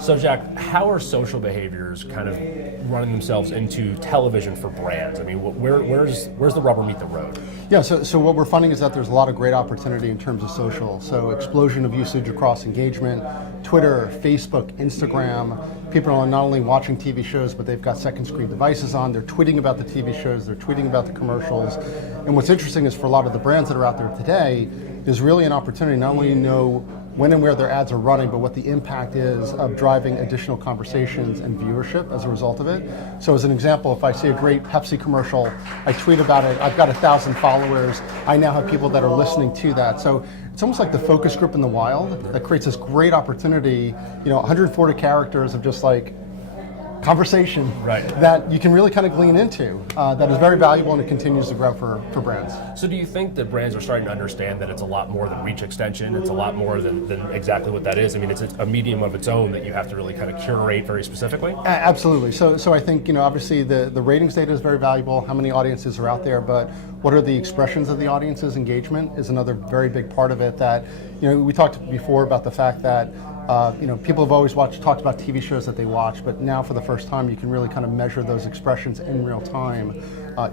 So Jack, how are social behaviors kind of running themselves into television for brands? I mean, where's the rubber meet the road? Yeah, so what we're finding is that there's a lot of great opportunity in terms of social. So explosion of usage across engagement, Twitter, Facebook, Instagram. People are not only watching TV shows, but they've got second screen devices on. They're tweeting about the TV shows, they're tweeting about the commercials. And what's interesting is for a lot of the brands that are out there today, there's really an opportunity not only to know when and where their ads are running, but what the impact is of driving additional conversations and viewership as a result of it. So as an example, if I see a great Pepsi commercial, I tweet about it, I've got 1,000 followers, I now have people that are listening to that. So it's almost like the focus group in the wild that creates this great opportunity, 140 characters of just like conversation that you can really kind of glean into that is very valuable, and it continues to grow for brands. So do you think that brands are starting to understand that it's a lot more than reach extension? It's a lot more than exactly what that is? I mean, it's a medium of its own that you have to really kind of curate very specifically? Absolutely. So I think, obviously the ratings data is very valuable, how many audiences are out there, but what are the expressions of the audience's engagement is another very big part of it that, we talked before about the fact that people have always talked about TV shows that they watch, but now for the first time you can really kind of measure those expressions in real time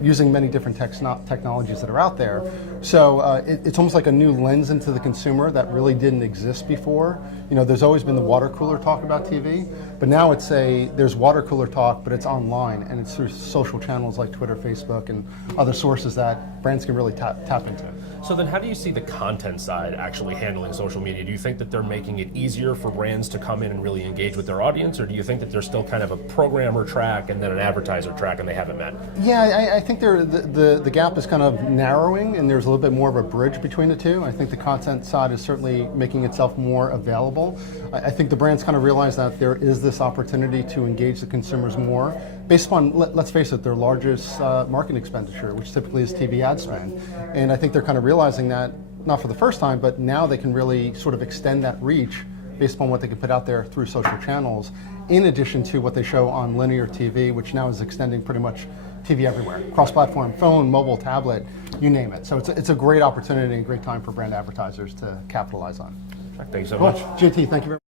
using many different technologies that are out there. So it's almost like a new lens into the consumer that really didn't exist before. There's always been the water cooler talk about TV, but now there's water cooler talk, but it's online, and it's through social channels like Twitter, Facebook, and other sources that brands can really tap into. So then how do you see the content side actually handling social media? Do you think that they're making it easier for brands to come in and really engage with their audience, or do you think that there's still kind of a programmer track and then an advertiser track and they haven't met? Yeah, I think the gap is kind of narrowing, and there's a little bit more of a bridge between the two. I think the content side is certainly making itself more available. I think the brands kind of realize that there is this opportunity to engage the consumers more based upon, let's face it, their largest marketing expenditure, which typically is TV ad spend. And I think they're kind of realizing that, not for the first time, but now they can really sort of extend that reach based upon what they can put out there through social channels, in addition to what they show on linear TV, which now is extending pretty much TV everywhere, cross-platform, phone, mobile, tablet, you name it. So it's a great opportunity and a great time for brand advertisers to capitalize on. Thank you so much. JT, thank you very much.